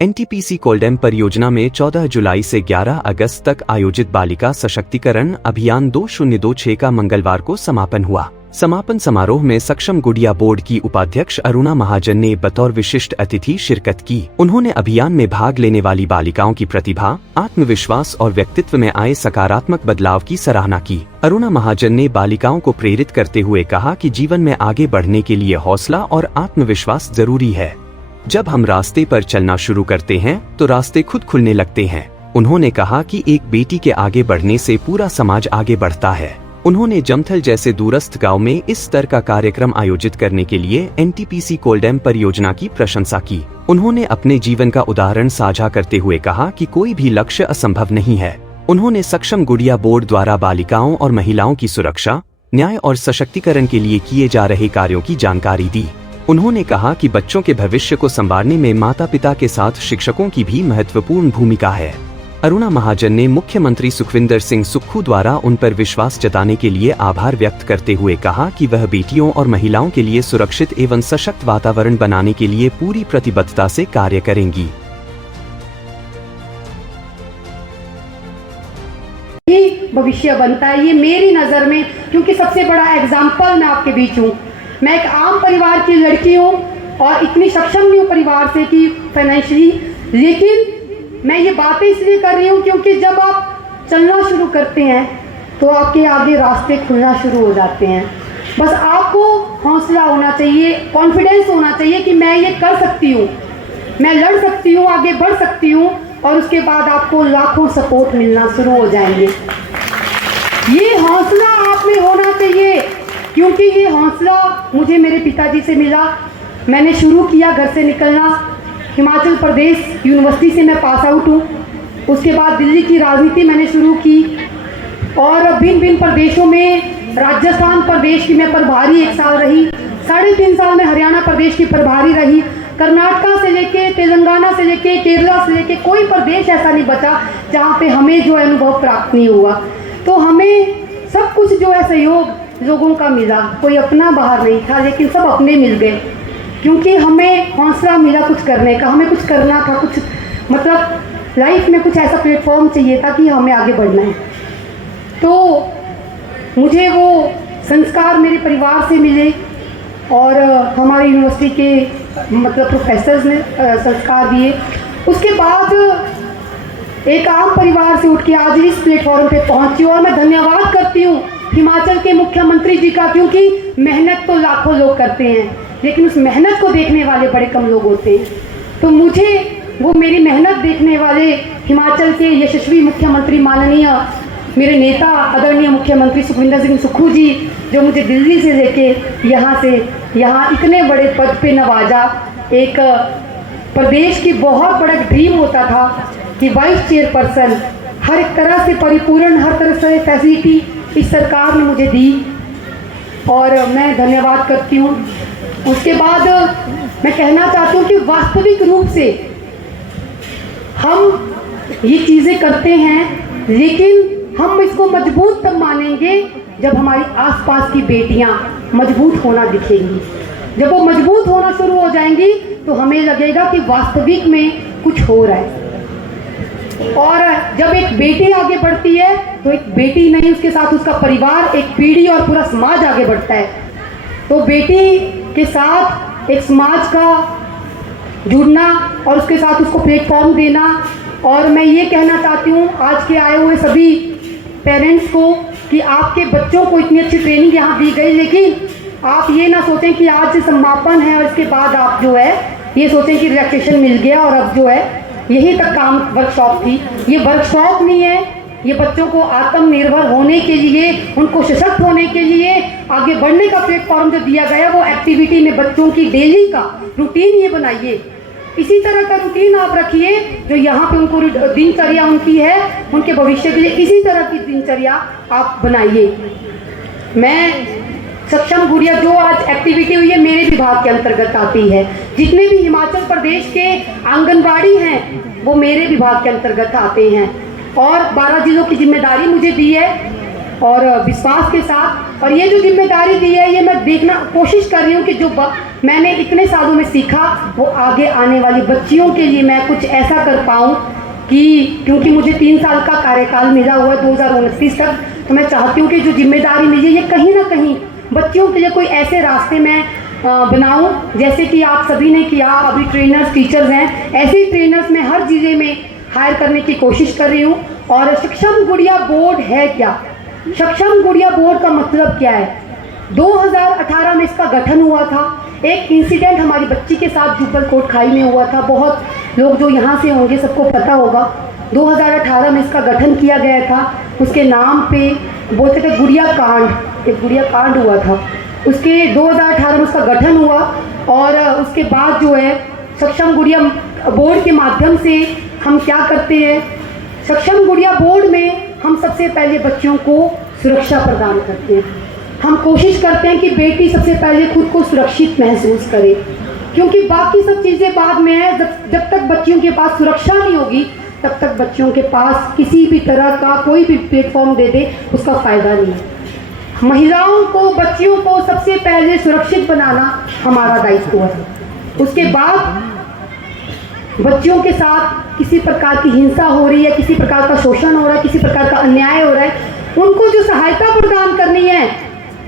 NTPC कोल्डैम परियोजना में 14 जुलाई से 11 अगस्त तक आयोजित बालिका सशक्तिकरण अभियान 2026 का मंगलवार को समापन हुआ। समापन समारोह में सक्षम गुड़िया बोर्ड की उपाध्यक्ष अरुणा महाजन ने बतौर विशिष्ट अतिथि शिरकत की। उन्होंने अभियान में भाग लेने वाली बालिकाओं की प्रतिभा, आत्मविश्वास और व्यक्तित्व में आए सकारात्मक बदलाव की सराहना की। अरुणा महाजन ने बालिकाओं को प्रेरित करते हुए कहा कि जीवन में आगे बढ़ने के लिए हौसला और आत्मविश्वास जरूरी है। जब हम रास्ते पर चलना शुरू करते हैं तो रास्ते खुद खुलने लगते हैं। उन्होंने कहा कि एक बेटी के आगे बढ़ने से पूरा समाज आगे बढ़ता है। उन्होंने जमथल जैसे दूरस्थ गांव में इस स्तर का कार्यक्रम आयोजित करने के लिए एनटीपीसी कोल्डैम परियोजना की प्रशंसा की। उन्होंने अपने जीवन का उदाहरण साझा करते हुए कहा कि कोई भी लक्ष्य असंभव नहीं है। उन्होंने सक्षम गुड़िया बोर्ड द्वारा बालिकाओं और महिलाओं की सुरक्षा, न्याय और सशक्तिकरण के लिए किए जा रहे कार्यों की जानकारी दी। उन्होंने कहा कि बच्चों के भविष्य को संवारने में माता पिता के साथ शिक्षकों की भी महत्वपूर्ण भूमिका है। अरुणा महाजन ने मुख्यमंत्री सुखविंदर सिंह सुक्खू द्वारा उन पर विश्वास जताने के लिए आभार व्यक्त करते हुए कहा कि वह बेटियों और महिलाओं के लिए सुरक्षित एवं सशक्त वातावरण बनाने के लिए पूरी प्रतिबद्धता से कार्य करेंगी। भविष्य बनता है ये मेरी नज़र में, क्योंकि सबसे बड़ा एग्जाम्पल मैं आपके बीच हूँ। मैं एक आम परिवार की लड़की हूँ और इतनी सक्षम नहीं हूँ परिवार से कि फाइनेंशियली, लेकिन मैं ये बातें इसलिए कर रही हूँ क्योंकि जब आप चलना शुरू करते हैं तो आपके आगे रास्ते खुलना शुरू हो जाते हैं। बस आपको हौसला होना चाहिए, कॉन्फिडेंस होना चाहिए कि मैं ये कर सकती हूँ, मैं लड़ सकती हूँ, आगे बढ़ सकती हूँ, और उसके बाद आपको लाखों सपोर्ट मिलना शुरू हो जाएंगे। ये हौसला आप में होना चाहिए, क्योंकि ये हौसला मुझे मेरे पिताजी से मिला। मैंने शुरू किया घर से निकलना। हिमाचल प्रदेश यूनिवर्सिटी से मैं पास आउट हूँ। उसके बाद दिल्ली की राजनीति मैंने शुरू की और भिन्न भिन्न प्रदेशों में, राजस्थान प्रदेश की मैं प्रभारी 1 साल रही, 3.5 साल में हरियाणा प्रदेश की प्रभारी रही, कर्नाटका से लेके तेलंगाना से लेके केरला से लेके कोई प्रदेश ऐसा नहीं बचा जहाँ पे हमें जो अनुभव प्राप्त नहीं हुआ। तो हमें सब कुछ जो है सहयोग लोगों का मिला, कोई अपना बाहर नहीं था, लेकिन सब अपने मिल गए, क्योंकि हमें हौसला मिला कुछ करने का। हमें कुछ करना था, कुछ मतलब लाइफ में कुछ ऐसा प्लेटफॉर्म चाहिए था कि हमें आगे बढ़ना है। तो मुझे वो संस्कार मेरे परिवार से मिले और हमारी यूनिवर्सिटी के मतलब प्रोफेसर्स ने संस्कार दिए। उसके बाद एक आम परिवार से उठ के आज इस प्लेटफॉर्म पे पहुंची और मैं धन्यवाद करती हूँ हिमाचल के मुख्यमंत्री जी का, क्योंकि मेहनत तो लाखों लोग करते हैं लेकिन उस मेहनत को देखने वाले बड़े कम लोग होते हैं। तो मुझे वो मेरी मेहनत देखने वाले हिमाचल के यशस्वी मुख्यमंत्री माननीय मेरे नेता आदरणीय मुख्यमंत्री सुखविंदर सिंह सुक्खू जी, जो मुझे दिल्ली से लेके यहाँ इतने बड़े पद पे नवाजा। एक प्रदेश की बहुत बड़ा ड्रीम होता था कि वाइस चेयरपर्सन, हर एक तरह से परिपूर्ण, हर तरह से फैसिलिटी इस सरकार ने मुझे दी और मैं धन्यवाद करती हूँ। उसके बाद मैं कहना चाहती हूँ कि वास्तविक रूप से हम ये चीज़ें करते हैं, लेकिन हम इसको मजबूत तब मानेंगे जब हमारी आसपास की बेटियाँ मजबूत होना दिखेंगी। जब वो मजबूत होना शुरू हो जाएंगी तो हमें लगेगा कि वास्तविक में कुछ हो रहा है। और जब एक बेटी आगे बढ़ती है तो एक बेटी नहीं, उसके साथ उसका परिवार, एक पीढ़ी और पूरा समाज आगे बढ़ता है। तो बेटी के साथ एक समाज का जुड़ना और उसके साथ उसको प्लेटफॉर्म देना। और मैं ये कहना चाहती हूँ आज के आए हुए सभी पेरेंट्स को कि आपके बच्चों को इतनी अच्छी ट्रेनिंग यहाँ दी गई, लेकिन आप ये ना सोचें कि आज से समापन है और इसके बाद आप जो है ये सोचें कि रिलैक्सेशन मिल गया और अब जो है यहीं तक काम वर्कशॉप थी। ये वर्कशॉप नहीं है, ये बच्चों को आत्मनिर्भर होने के लिए, उनको सशक्त होने के लिए, आगे बढ़ने का प्लेटफॉर्म जो दिया गया वो एक्टिविटी में बच्चों की डेली का रूटीन ये बनाइए। इसी तरह का रूटीन आप रखिए जो यहाँ पे उनको दिनचर्या उनकी है, उनके भविष्य के लिए इसी तरह की दिनचर्या आप बनाइए। मैं सक्षम गुड़िया जो आज एक्टिविटी हुई है मेरे विभाग के अंतर्गत आती है। जितने भी हिमाचल प्रदेश के आंगनबाड़ी हैं वो मेरे विभाग के अंतर्गत आते हैं और 12 जिलों की जिम्मेदारी मुझे दी है और विश्वास के साथ। और ये जो जिम्मेदारी दी है, ये मैं देखना कोशिश कर रही हूँ कि जो मैंने इतने सालों में सीखा वो आगे आने वाली बच्चियों के लिए मैं कुछ ऐसा कर पाऊँ कि, क्योंकि मुझे 3 साल का कार्यकाल मिला हुआ है 2029 तक, तो मैं चाहती हूँ कि जो जिम्मेदारी मिली है ये कहीं ना कहीं बच्चियों के लिए कोई ऐसे रास्ते में बनाऊँ, जैसे कि आप सभी ने किया। अभी ट्रेनर्स टीचर्स हैं, ऐसे ही ट्रेनर्स मैं हर जिले में हायर करने की कोशिश कर रही हूँ। और सक्षम गुड़िया बोर्ड है क्या, सक्षम गुड़िया बोर्ड का मतलब क्या है? 2018 में इसका गठन हुआ था। एक इंसिडेंट हमारी बच्ची के साथ जुब्बल कोट खाई में हुआ था, बहुत लोग जो यहाँ से होंगे सबको पता होगा। 2018 में इसका गठन किया गया था, उसके नाम पे बोलते थे गुड़िया कांड, एक गुड़िया कांड हुआ था। उसके 2018 में उसका गठन हुआ और उसके बाद जो है सक्षम गुड़िया बोर्ड के माध्यम से हम क्या करते हैं, सक्षम गुड़िया बोर्ड में हम सबसे पहले बच्चियों को सुरक्षा प्रदान करते हैं। हम कोशिश करते हैं कि बेटी सबसे पहले खुद को सुरक्षित महसूस करे, क्योंकि बाकी सब चीज़ें बाद में है। जब तक बच्चियों के पास सुरक्षा नहीं होगी तब तक बच्चियों के पास किसी भी तरह का कोई भी प्लेटफॉर्म दे दे उसका फ़ायदा नहीं है। महिलाओं को, बच्चियों को सबसे पहले सुरक्षित बनाना हमारा दायित्व है। उसके बाद बच्चियों के साथ किसी प्रकार की हिंसा हो रही है, किसी प्रकार का शोषण हो रहा है, किसी प्रकार का अन्याय हो रहा है, उनको जो सहायता प्रदान करनी है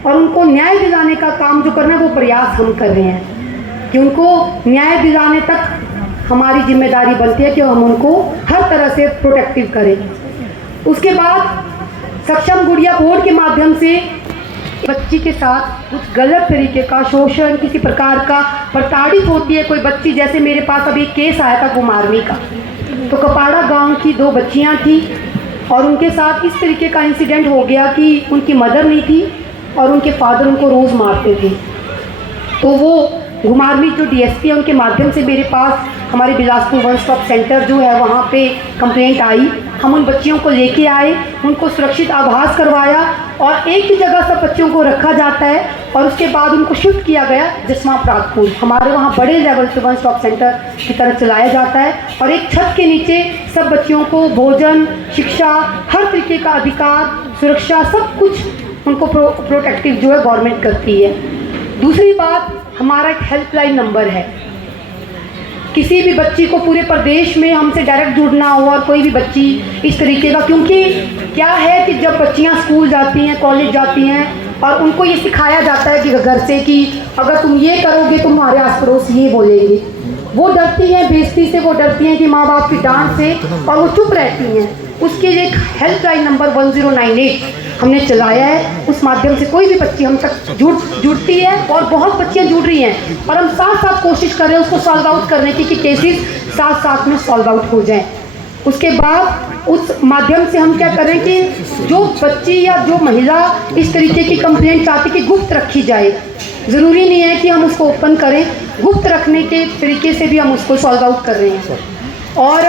और उनको न्याय दिलाने का काम जो करना है वो प्रयास हम कर रहे हैं कि उनको न्याय दिलाने तक हमारी जिम्मेदारी बनती है कि हम उनको हर तरह से प्रोटेक्टिव करें। उसके बाद सक्षम गुड़िया बोर्ड के माध्यम से बच्ची के साथ कुछ गलत तरीके का शोषण, किसी प्रकार का प्रताड़ित होती है कोई बच्ची, जैसे मेरे पास अभी केस आया था कुमारवी का, तो कपाड़ा गांव की 2 बच्चियां थी और उनके साथ इस तरीके का इंसिडेंट हो गया कि उनकी मदर नहीं थी और उनके फादर उनको रोज़ मारते थे। तो वो घुमारवी जो डीएसपी है उनके माध्यम से मेरे पास हमारे बिलासपुर वन स्टॉप सेंटर जो है वहाँ पे कंप्लेंट आई। हम उन बच्चियों को लेके आए, उनको सुरक्षित आभास करवाया और एक ही जगह सब बच्चियों को रखा जाता है और उसके बाद उनको शिफ्ट किया गया जसवा प्रागपुर। हमारे वहाँ बड़े लेवल पे वन स्टॉप सेंटर की तरह चलाया जाता है और एक छत के नीचे सब बच्चियों को भोजन, शिक्षा, हर तरीके का अधिकार, सुरक्षा, सब कुछ उनको प्रोटेक्टिव जो है गवर्नमेंट करती है। दूसरी बात, हमारा एक हेल्पलाइन नंबर है। किसी भी बच्ची को पूरे प्रदेश में हमसे डायरेक्ट जुड़ना हो और कोई भी बच्ची इस तरीके का, क्योंकि क्या है कि जब बच्चियां स्कूल जाती हैं, कॉलेज जाती हैं और उनको ये सिखाया जाता है कि घर से कि अगर तुम ये करोगे तुम्हारे आस पड़ोस ये बोलेंगे, वो डरती हैं बेइज्जती से, वो डरती हैं कि माँ बाप की डांट से और वो चुप रहती हैं। उसके लिए एक हेल्पलाइन नंबर 1098 हमने चलाया है, उस माध्यम से कोई भी बच्ची हम तक जुड़ती है और बहुत बच्चियां जुड़ रही हैं और हम साथ साथ कोशिश कर रहे हैं उसको सॉल्व आउट करने की कि केसेस साथ साथ में सॉल्व आउट हो जाएं। उसके बाद उस माध्यम से हम क्या करें कि जो बच्ची या जो महिला इस तरीके की कंप्लेंट चाहती कि गुप्त रखी जाए, ज़रूरी नहीं है कि हम उसको ओपन करें, गुप्त रखने के तरीके से भी हम उसको सॉल्व आउट कर रहे हैं। और